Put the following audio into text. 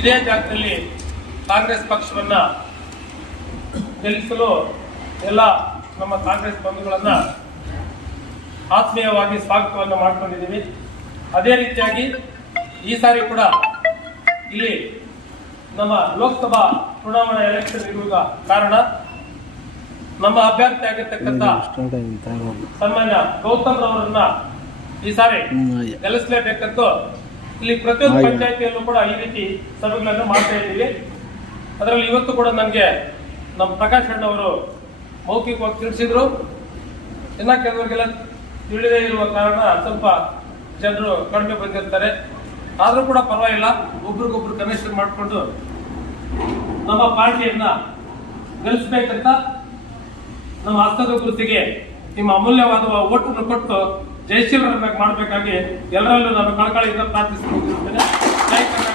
ಇದೇ ಜಾಗದಲ್ಲಿ ಕಾಂಗ್ರೆಸ್ ಪಕ್ಷವನ್ನ ಗೆಲ್ಲಿಸಲು ಎಲ್ಲ ನಮ್ಮ ಕಾಂಗ್ರೆಸ್ ಬಂಧುಗಳನ್ನ ಆತ್ಮೀಯವಾಗಿ ಸ್ವಾಗತವನ್ನು ಮಾಡಿಕೊಂಡಿದ್ದೀವಿ. ಅದೇ ರೀತಿಯಾಗಿ ಈ ಸಾರಿ ಕೂಡ ಇಲ್ಲಿ ನಮ್ಮ ಲೋಕಸಭಾ ಚುನಾವಣಾ ಎಲೆಕ್ಷನ್ ಇರುವ ಕಾರಣ ನಮ್ಮ ಅಭ್ಯರ್ಥಿ ಆಗಿರ್ತಕ್ಕಂಥ ಸನ್ಮಾನ್ಯ ಗೌತಮ್ ರವರನ್ನ ಈ ಸಾರಿ ಗೆಲ್ಲಿಸಲೇಬೇಕಂತ ಇಲ್ಲಿ ಪ್ರತಿಯೊಂದು ಪಂಚಾಯಿತಿಯಲ್ಲೂ ಕೂಡ ಈ ರೀತಿ ಸಭೆಗಳನ್ನು ಮಾಡ್ತಾ ಇದ್ದೀವಿ. ಅದರಲ್ಲಿ ಇವತ್ತು ಕೂಡ ನನಗೆ ನಮ್ಮ ಪ್ರಕಾಶ್ ಅಣ್ಣವರು ಮೌಖಿಕವಾಗಿ ತಿಳಿಸಿದ್ರು. ಇನ್ನ ಕೆಲವರಿಗೆಲ್ಲ ತಿಳಿದೇ ಇರುವ ಕಾರಣ ಸ್ವಲ್ಪ ಜನರು ಕಡಿಮೆ ಬಂದಿರ್ತಾರೆ. ಆದರೂ ಕೂಡ ಪರವಾಗಿಲ್ಲ. ಒಬ್ರಿಗೊಬ್ರು ಕನೆಕ್ಷನ್ ಮಾಡಿಕೊಂಡು ನಮ್ಮ ಪಾರ್ಟಿಯನ್ನ ಗೆಲ್ಲಿಸ್ಬೇಕಂತ ನಮ್ಮ ಹಸ್ತದ ಗುರುತಿಗೆ ನಿಮ್ಮ ಅಮೂಲ್ಯವಾದ ಓಟನ್ನು ಕೊಟ್ಟು ಜಯಶೀಲ್ ಮಾಡಬೇಕಾಗಿ ಎಲ್ಲರಲ್ಲೂ ನಾನು ಕಳಕಳಿಯಿಂದ ಪ್ರಾರ್ಥಿಸ್ತೀನಿ.